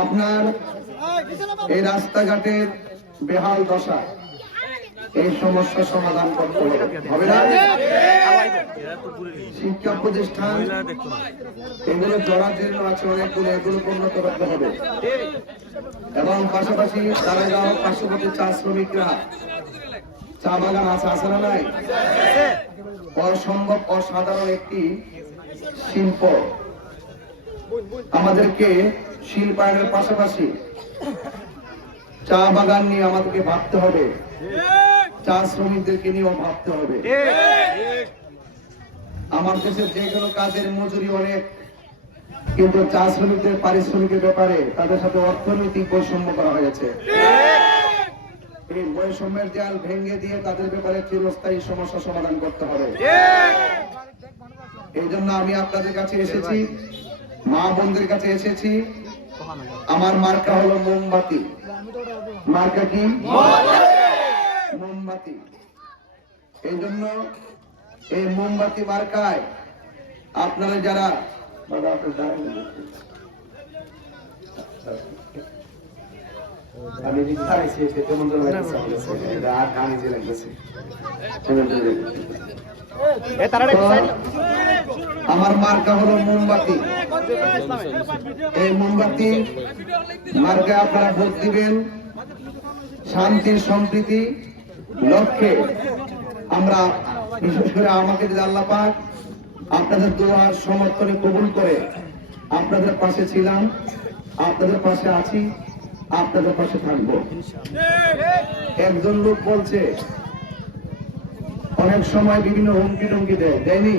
আপনার এই রাস্তাঘাটের বেহাল দশা, এই সমস্যা সমাধান করতে হবে না? শিক্ষা প্রতিষ্ঠান এগুলো জরাজীর্ণ আছে অনেকগুলো, এগুলো উন্নত করতে হবে। এবং পাশাপাশি তারা যাওয়া পার্শ্ববর্তী চা শ্রমিকরা, চা বাগান আছে না নাই? অসম্ভব অসাধারণ একটি শিল্প। আমাদেরকে শিল্পায়নের পাশাপাশি চা বাগান নিয়ে আমাদেরকে ভাবতে হবে, চা শ্রমিকদেরকে নিয়েও ভাবতে হবে। আমার দেশের যে কোনো কাজের মজুরি অনেক, কিন্তু চা শ্রমিকদের পারিশ্রমিকের ব্যাপারে তাদের সাথে অর্থনৈতিক বৈষম্য করা হয়েছে। এই বৈষম্যের দেয়াল ভেঙে দিয়ে তাদের ব্যাপারে চিরস্থায়ী সমস্যা সমাধান করতে হবে। এই জন্য আমি আপনাদের কাছে এসেছি, মা বোনদের কাছে এসেছি। আমার মার্কা হলো মোমবাতি। মার্কা কি? মোমবাতি। এই জন্য এই মোমবাতি মার্কায় আপনারা যারা আমি আমার মার্কা হলো মোমবাতি। এই মোমবাতি মার্কায় আপনারা ভোট দিবেন শান্তি সম্প্রীতি লক্ষ্যে। আমরা বিশেষ করে আমাকে যদি আল্লাহ পাক আপনাদের দোয়ার সমর্থনে কবুল করে আপনাদের পাশে ছিলাম, আপনাদের পাশে আছি, আপনাদের পাশে থাকবো। একজন লোক বলছে অনেক সময় বিভিন্ন হুমকি টুমকি দেয়নি?